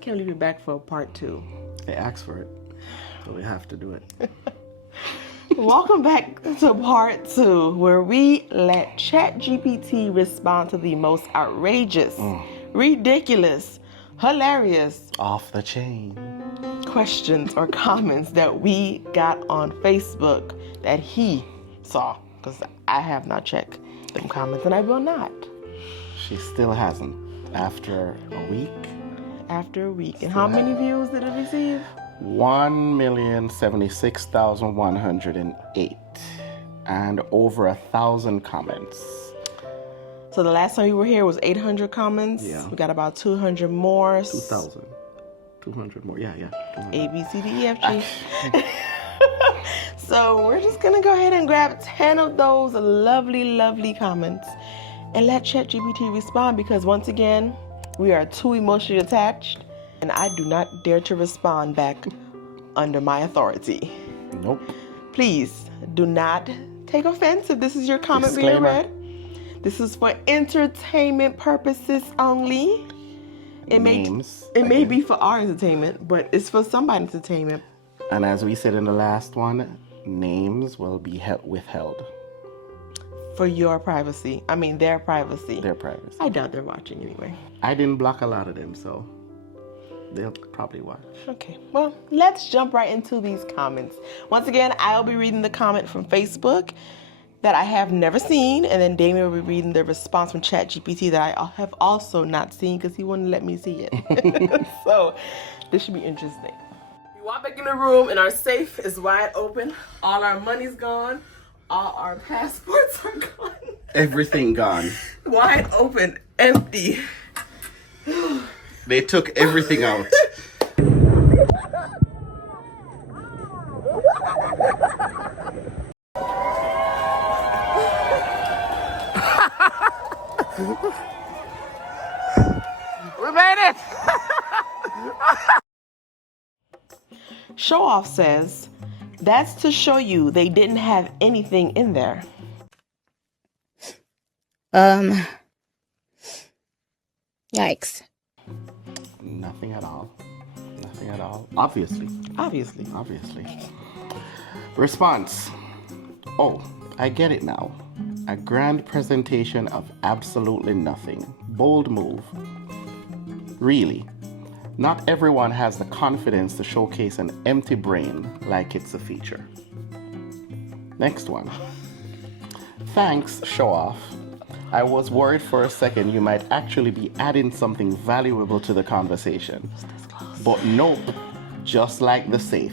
can't believe we're back for part 2. They asked for it, so we have to do it. Welcome back to part 2, where we let ChatGPT respond to the most outrageous, ridiculous, hilarious, off the chain questions or comments that we got on Facebook that he saw, because I have not checked them comments and I will not. She still hasn't. After a week. And how many views did it receive? 1,076,108 and over 1,000 comments. So the last time we were here was 800 comments. Yeah. We got about 200 more. 2,000. 200 more. Yeah. 200. A, B, C, D, E, F, G. So we're just going to go ahead and grab 10 of those lovely, lovely comments and let ChatGPT respond, because once again, we are too emotionally attached and I do not dare to respond back under my authority. Nope. Please do not take offense if this is your comment being read. This is for entertainment purposes only. It may be for our entertainment, but it's for somebody's entertainment. And as we said in the last one, names will be withheld. For your privacy. I mean, their privacy. Their privacy. I doubt they're watching anyway. I didn't block a lot of them, so they'll probably watch. Okay, well, let's jump right into these comments. Once again, I'll be reading the comment from Facebook that I have never seen, and then Damien will be reading the response from ChatGPT that I have also not seen because he wouldn't let me see it. So this should be interesting. We walk back in the room and our safe is wide open. All our money's gone. All our passports are gone. Everything gone. Wide open, empty. They took everything out. We made it! Show Off says, that's to show you they didn't have anything in there. Yikes. Nothing at all. Nothing at all. Obviously. Response. Oh, I get it now. A grand presentation of absolutely nothing. Bold move. Really. Not everyone has the confidence to showcase an empty brain like it's a feature. Next one. Thanks, Show Off. I was worried for a second you might actually be adding something valuable to the conversation. But nope, just like the safe,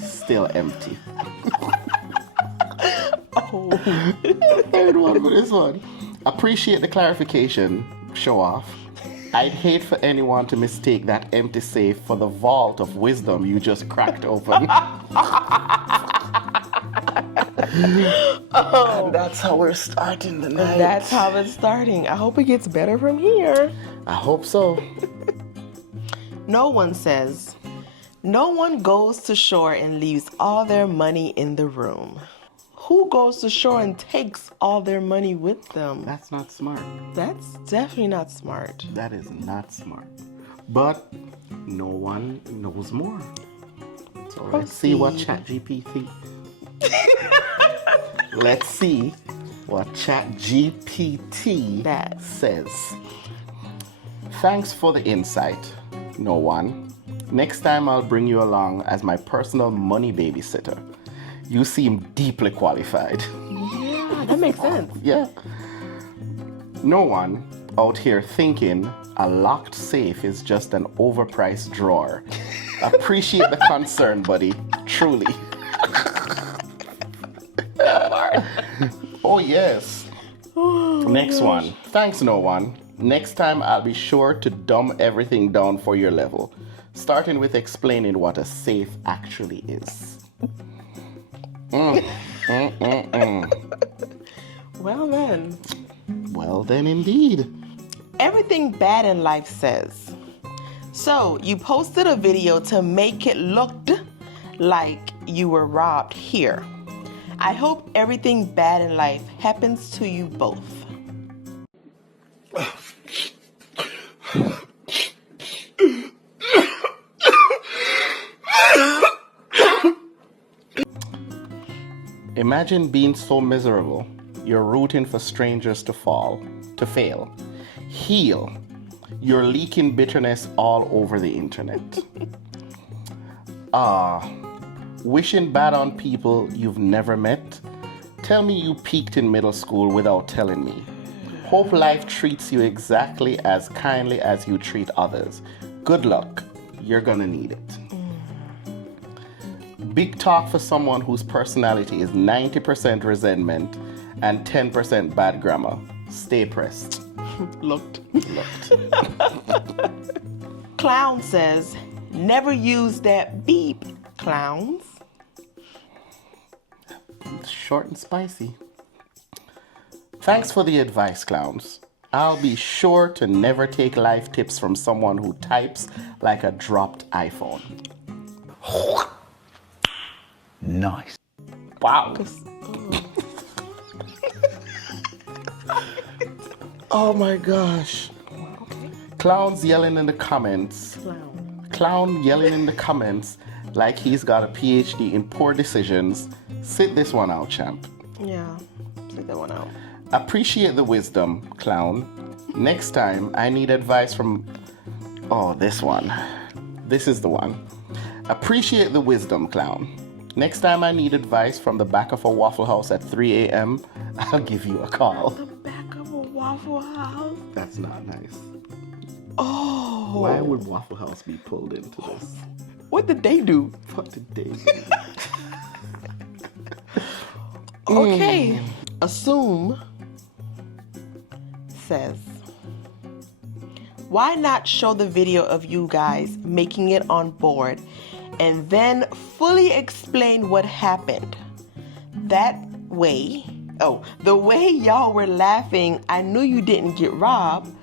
still empty. Oh. Third one for this one. Appreciate the clarification, Show Off. I'd hate for anyone to mistake that empty safe for the vault of wisdom you just cracked open. Oh. And that's how we're starting the night. That's how it's starting. I hope it gets better from here. I hope so. No one says, no one goes to shore and leaves all their money in the room. Who goes to shore and takes all their money with them? That's not smart. That's definitely not smart. That is not smart. But no one knows more. So let's see what ChatGPT. Let's see what ChatGPT says. Thanks for the insight, no one. Next time I'll bring you along as my personal money babysitter. You seem deeply qualified. Yeah, that makes sense. Yeah. No one out here thinking a locked safe is just an overpriced drawer. Appreciate the concern, buddy. Truly. Oh, yes. Next one. Thanks, no one. Next time I'll be sure to dumb everything down for your level, starting with explaining what a safe actually is. Well then. Well then, indeed. Everything bad in life says. So you posted a video to make it look like you were robbed here. I hope everything bad in life happens to you both. Imagine being so miserable, you're rooting for strangers to fail. Heal. You're leaking bitterness all over the internet. Wishing bad on people you've never met. Tell me you peaked in middle school without telling me. Hope life treats you exactly as kindly as you treat others. Good luck. You're gonna need it. Big talk for someone whose personality is 90% resentment and 10% bad grammar. Stay pressed. Looked. Clown says, never use that beep, clowns. Short and spicy. Thanks for the advice, clowns. I'll be sure to never take life tips from someone who types like a dropped iPhone. Nice. Wow. Oh my gosh. Okay. Clowns yelling in the comments. Clown yelling in the comments like he's got a PhD in poor decisions. Sit this one out, champ. Yeah, sit that one out. Appreciate the wisdom, clown. Next time I need advice from... Oh, this one. This is the one. Appreciate the wisdom, clown. Next time I need advice from the back of a Waffle House at 3 a.m., I'll give you a call. The back of a Waffle House? That's not nice. Oh. Why would Waffle House be pulled into this? What did they do? What did they do? Okay. Assume says, why not show the video of you guys making it on board and then fully explain what happened? That way, the way y'all were laughing, I knew you didn't get robbed,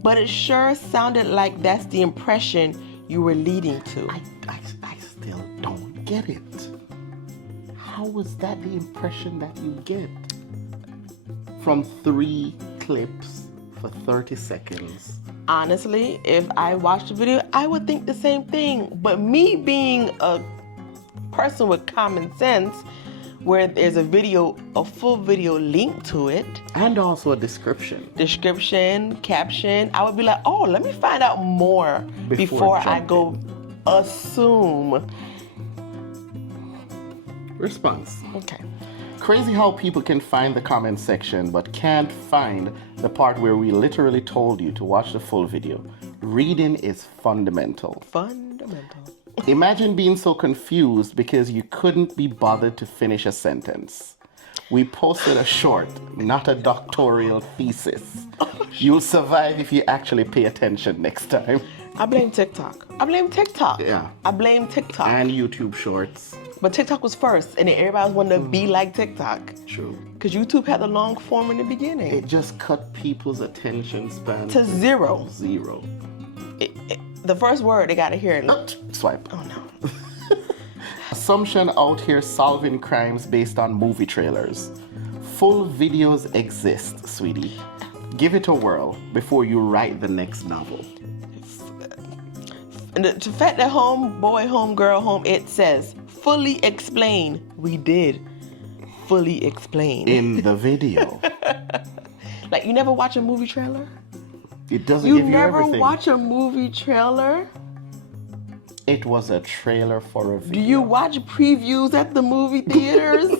but it sure sounded like that's the impression you were leading to. I still don't get it. How was that the impression that you get? From 3 clips for 30 seconds. Honestly, if I watched the video, I would think the same thing. But me being a person with common sense, where there's a full video link to it. And also a description. Caption, I would be like, oh, let me find out more before I go assume. Response. Okay. Crazy how people can find the comment section but can't find the part where we literally told you to watch the full video. Reading is fundamental. Imagine being so confused because you couldn't be bothered to finish a sentence. We posted a short, not a doctoral thesis. You'll survive if you actually pay attention next time. I blame TikTok. Yeah. I blame TikTok. And YouTube Shorts. But TikTok was first, and then everybody wanted to be like TikTok. True. Because YouTube had the long form in the beginning. It just cut people's attention span to zero. The first word, they got to hear it. Swipe. Oh, no. Assumption out here solving crimes based on movie trailers. Full videos exist, sweetie. Give it a whirl before you write the next novel. And to fet that home, boy, home, girl, home, it says, fully explain. We did fully explain. In the video. Like, you never watch a movie trailer? It doesn't give you everything. You never watch a movie trailer? It was a trailer for a video. Do you watch previews at the movie theaters?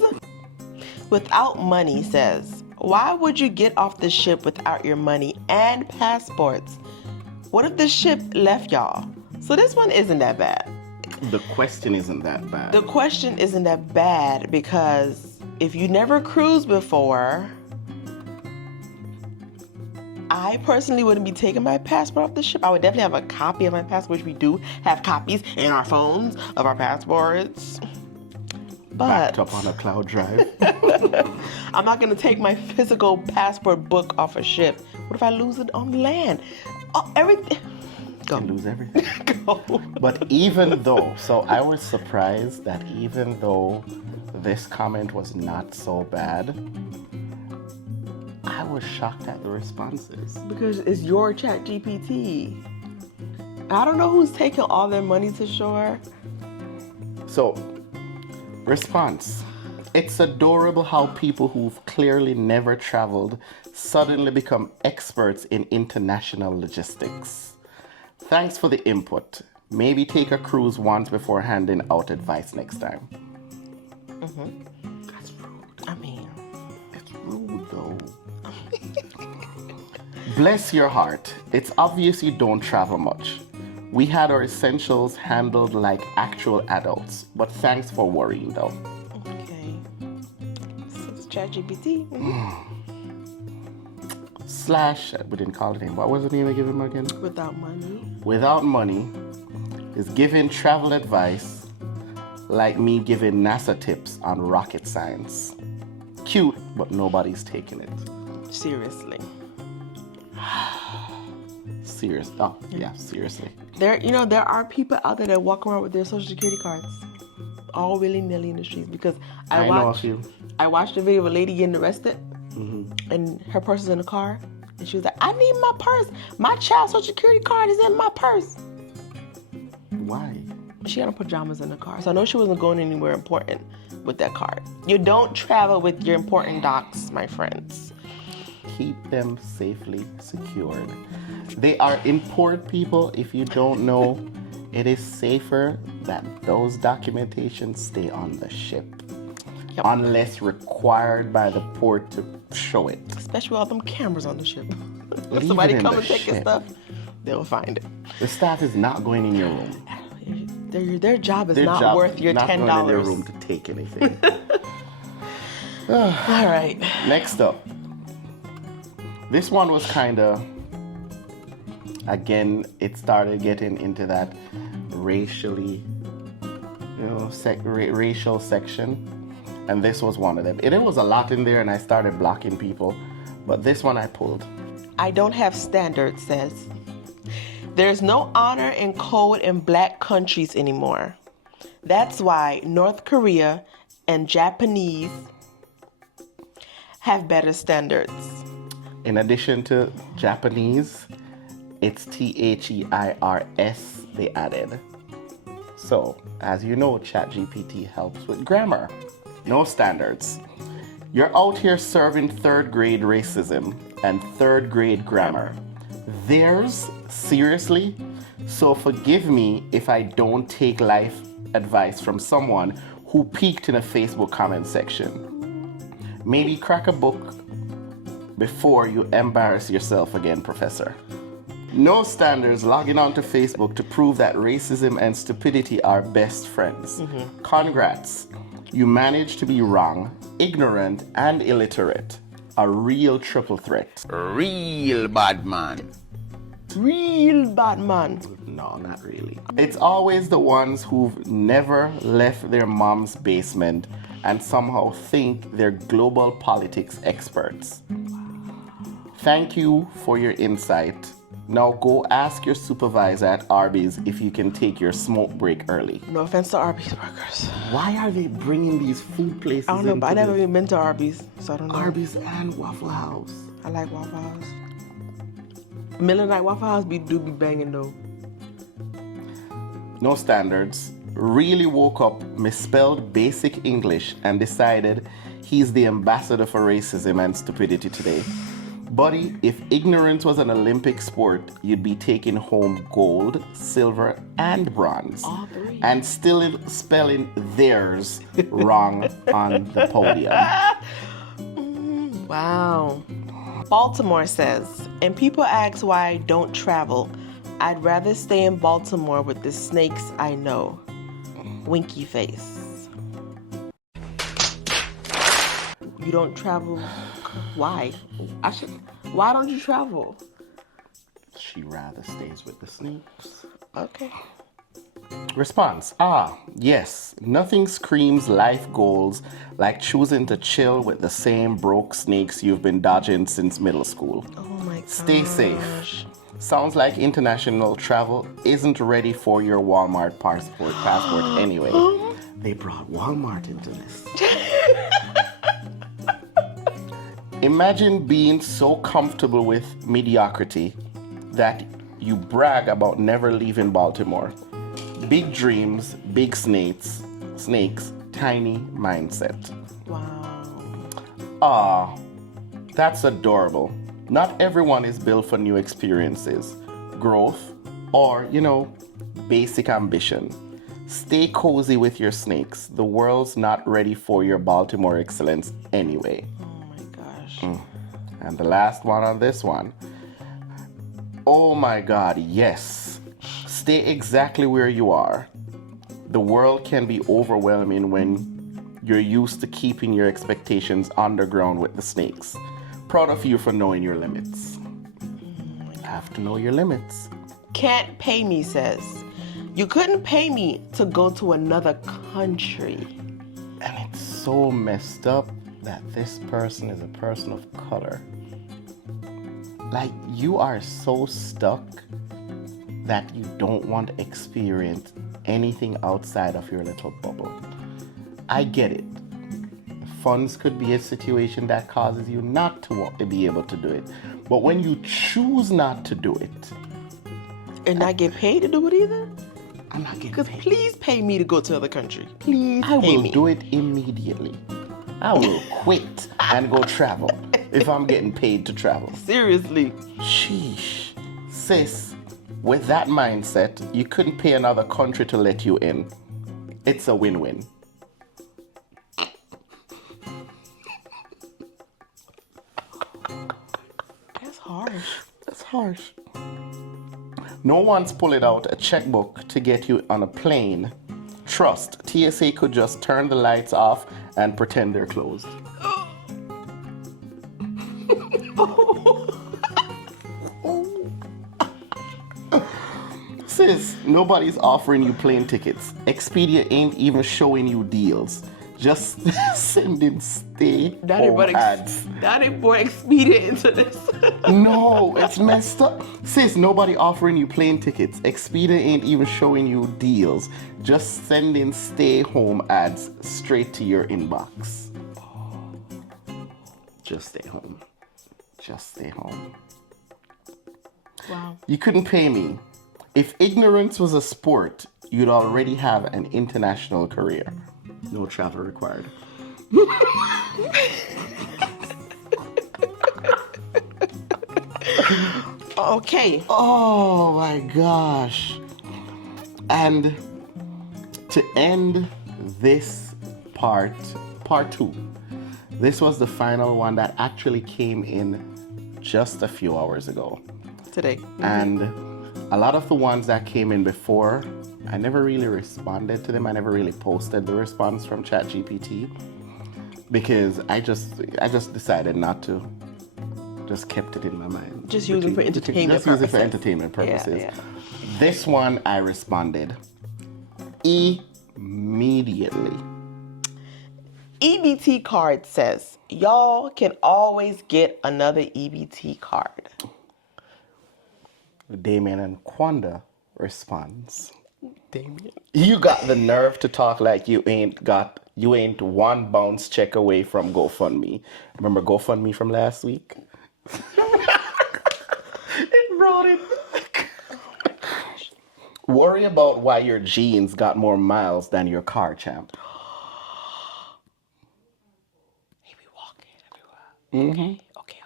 Without money says, why would you get off the ship without your money and passports? What if the ship left y'all? So this one isn't that bad. The question isn't that bad. The question isn't that bad because if you never cruised before, I personally wouldn't be taking my passport off the ship. I would definitely have a copy of my passport, which we do have copies in our phones of our passports. But backed up on a cloud drive. I'm not going to take my physical passport book off a ship. What if I lose it on land? Oh, everything. Go. You lose everything. Go. But even though, so I was surprised that even though this comment was not so bad, I was shocked at the responses. Because it's your ChatGPT. I don't know who's taking all their money to shore. So, response. It's adorable how people who've clearly never traveled suddenly become experts in international logistics. Thanks for the input. Maybe take a cruise once before handing out advice next time. That's rude. I mean, It's rude though. Bless your heart. It's obvious you don't travel much. We had our essentials handled like actual adults, but thanks for worrying though. okay. This is ChatGPT. Slash, we didn't call it name. What was the name I gave him again? Without money. Without money is giving travel advice like me giving NASA tips on rocket science. Cute, but nobody's taking it. Seriously. Serious. Oh, yeah, seriously. There are people out there that walk around with their social security cards, all willy-nilly in the streets. Because I know a few. I watched a video of a lady getting arrested, and her purse is in the car, and she was like, "I need my purse. My child's social security card is in my purse." Why? She had her pajamas in the car, so I know she wasn't going anywhere important with that card. You don't travel with your important docs, my friends. Keep them safely secured. They are import people. If you don't know, it is safer that those documentations stay on the ship. Yep. Unless required by the port to show it. Especially with all them cameras on the ship. If Leave somebody it in come the and take your ship. stuff, they'll find it. The staff is not going in your room. Their job is Their not job worth your not $10. going in their room to take anything. All right. Next up. This one was kind of, again, it started getting into that racially, racial section. And this was one of them. There was a lot in there and I started blocking people. But this one I pulled. I don't have standards, says. There's no honor and code in black countries anymore. That's why North Korea and Japanese have better standards. In addition to Japanese, it's THEIRS they added. So, as you know, ChatGPT helps with grammar. No standards. You're out here serving third grade racism and third grade grammar. Theirs? Seriously? So forgive me if I don't take life advice from someone who peeked in a Facebook comment section. Maybe crack a book before you embarrass yourself again, Professor. No standards logging onto Facebook to prove that racism and stupidity are best friends. Congrats. You managed to be wrong, ignorant, and illiterate. A real triple threat. Real bad man. Real bad man. No, not really. It's always the ones who've never left their mom's basement and somehow think they're global politics experts. Thank you for your insight. Now go ask your supervisor at Arby's if you can take your smoke break early. No offense to Arby's burgers. Why are they bringing these food places I don't know, into but I never this? even been to Arby's, so I don't know. Arby's and Waffle House. I like Waffle House. Middle of the night Waffle House do be banging though. No standards. Really woke up, misspelled basic English, and decided he's the ambassador for racism and stupidity today. Buddy, if ignorance was an Olympic sport, you'd be taking home gold, silver, and bronze. All three. And still spelling theirs wrong on the podium. Wow. Baltimore says, and people ask why I don't travel. I'd rather stay in Baltimore with the snakes I know. Winky face. You don't travel? Why? Why don't you travel? She rather stays with the snakes. Okay. Response. Yes. Nothing screams life goals like choosing to chill with the same broke snakes you've been dodging since middle school. Oh my god. Stay safe. Sounds like international travel isn't ready for your Walmart passport anyway. They brought Walmart into this. Imagine being so comfortable with mediocrity that you brag about never leaving Baltimore. Big dreams, big snakes, tiny mindset. Wow. Aw, that's adorable. Not everyone is built for new experiences, growth, or, basic ambition. Stay cozy with your snakes. The world's not ready for your Baltimore excellence anyway. Oh my gosh. And the last one on this one. Oh my God, yes. Stay exactly where you are. The world can be overwhelming when you're used to keeping your expectations underground with the snakes. Proud of you for knowing your limits. You have to know your limits. Can't pay me says, you couldn't pay me to go to another country. And it's so messed up that this person is a person of color. Like, you are so stuck that you don't want to experience anything outside of your little bubble. I get it. Funds could be a situation that causes you not to want to be able to do it. But when you choose not to do it, And not get paid to do it either? I'm not getting Because paid. please pay me to go to another country. Please I pay will me. do it immediately. I will quit and go travel if I'm getting paid to travel. Seriously. Sheesh. Sis, with that mindset, you couldn't pay another country to let you in. It's a win-win. That's harsh. That's harsh. No one's pulling out a checkbook to get you on a plane. Trust, TSA could just turn the lights off and pretend they're closed. Sis, nobody's offering you plane tickets. Expedia ain't even showing you deals. Just sending stay home ads. Not everybody Expedia into this. No, it's messed up. Sis, nobody offering you plane tickets. Expedia ain't even showing you deals. Just sending stay home ads straight to your inbox. Just stay home. Just stay home. Wow. You couldn't pay me. If ignorance was a sport, you'd already have an international career. No travel required. Okay. Oh my gosh. And to end this part two, this was the final one that actually came in just a few hours ago. Today. And a lot of the ones that came in before, I never really responded to them. I never really posted the response from ChatGPT because I just decided not to. Just kept it in my mind. Just use it for entertainment Just use it for purposes. entertainment purposes. Yeah. This one I responded immediately. EBT card says, y'all can always get another EBT card. Damien and Quanda responds. Damien. You got the nerve to talk like you ain't one bounce check away from GoFundMe. Remember GoFundMe from last week? It brought it back. Worry about why your jeans got more miles than your car, champ. He be walking everywhere. Okay.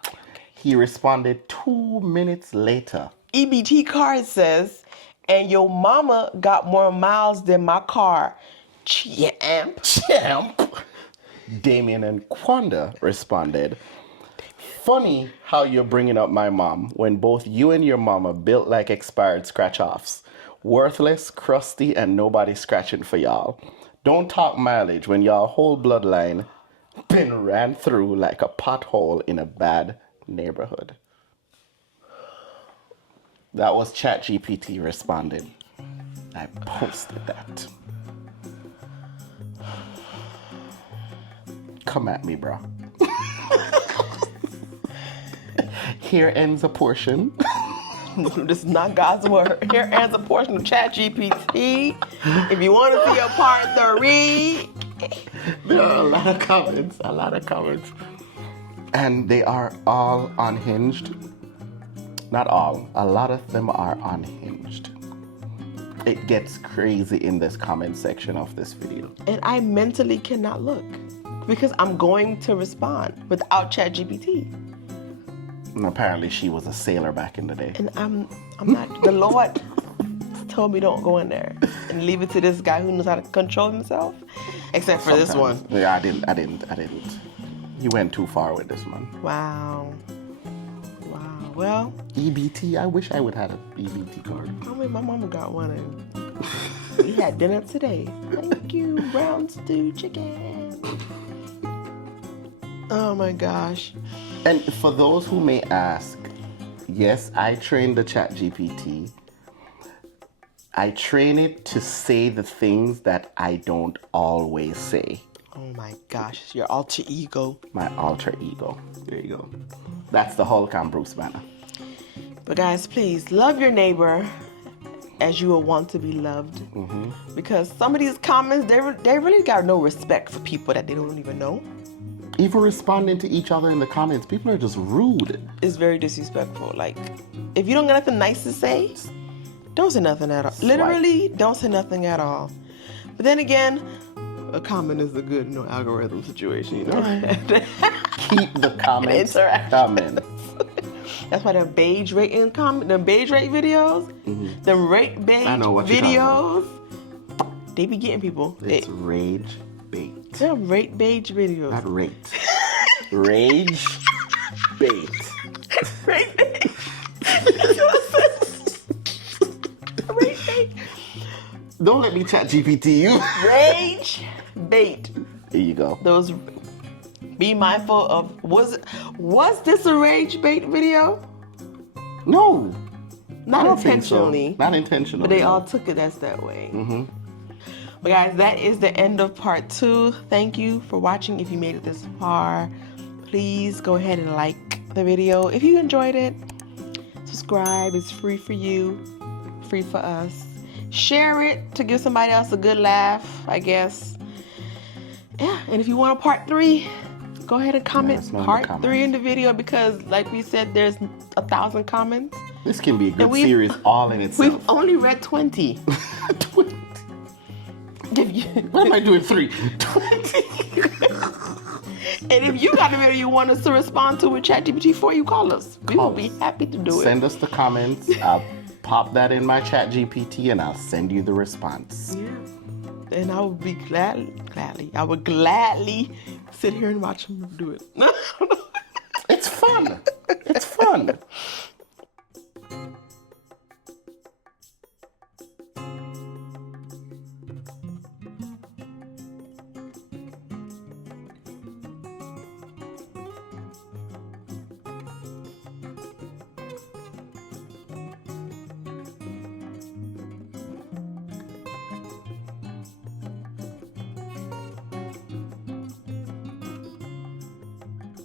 He responded 2 minutes later. EBT card says, and your mama got more miles than my car. Champ. Damien and Quanda responded, funny how you're bringing up my mom when both you and your mama built like expired scratch-offs. Worthless, crusty, and nobody scratching for y'all. Don't talk mileage when y'all whole bloodline been ran through like a pothole in a bad neighborhood. That was ChatGPT responding. I posted that. Come at me, bro. Here ends a portion. This is not God's word. Here ends a portion of ChatGPT. If you want to see a part 3, There are a lot of comments. And they are all unhinged. Not all. A lot of them are unhinged. It gets crazy in this comment section of this video. and I mentally cannot look. because I'm going to respond without ChatGPT. And apparently she was a sailor back in the day. And I'm not. The Lord told me don't go in there and leave it to this guy who knows how to control himself. Except for this one. Yeah, I didn't. You went too far with this one. Wow. Well, EBT. I wish I would have an EBT card. I mean, my mama got one and we had dinner today. Thank you, brown stew chicken. Oh my gosh. And for those who may ask, yes, I trained the ChatGPT. I train it to say the things that I don't always say. Oh my gosh, it's your alter ego. My alter ego. There you go. That's the Hulk and Bruce Banner. But guys, please love your neighbor as you will want to be loved. Mm-hmm. Because some of these comments, they really got no respect for people that they don't even know. Even responding to each other in the comments, people are just rude. It's very disrespectful. Like, if you don't got nothing nice to say, don't say nothing at all. Literally, don't say nothing at all. But then again, a comment is a good, algorithm situation, you know? Keep the comments coming. That's why the beige rate videos, the rate beige videos, they be getting people. It's rage bait. They're rate beige videos. Not rate. Rage bait. Rate bait. Rate bait. Don't let me chat GPT you. Rage bait. There you go. Those. Be mindful of, was this a rage bait video? No. Not intentionally. So. Not intentionally. But they all took it as that way. Mm-hmm. But guys, that is the end of part 2. Thank you for watching. If you made it this far, please go ahead and like the video. If you enjoyed it, subscribe. It's free for you, free for us. Share it to give somebody else a good laugh, I guess. Yeah, and if you want a part 3, go ahead and comment part 3 in the video, because like we said, there's 1,000 comments. This can be a good series all in itself. We've only read 20. 20. What am I doing? 3? 20. And if you got a video you want us to respond to with ChatGPT for you, call us. We will be happy to do it. Send us the comments. I'll pop that in my ChatGPT and I'll send you the response. Yeah. And I would be I would gladly sit here and watch him do it. It's fun. It's fun.